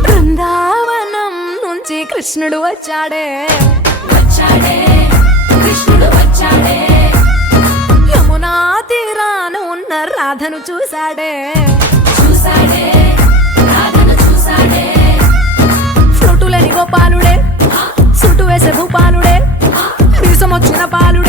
బృందావనం నుంచి కృష్ణుడు వచ్చాడే కృష్ణుడు వచ్చాడే యమునా తీరాన ఉన్న రాధను చూశాడే రాధను చూసాడే ఫ్లూటులని గోపాలుడే సుటు వేసే భూపాలుడే వీసమొచ్చిన పాలుడే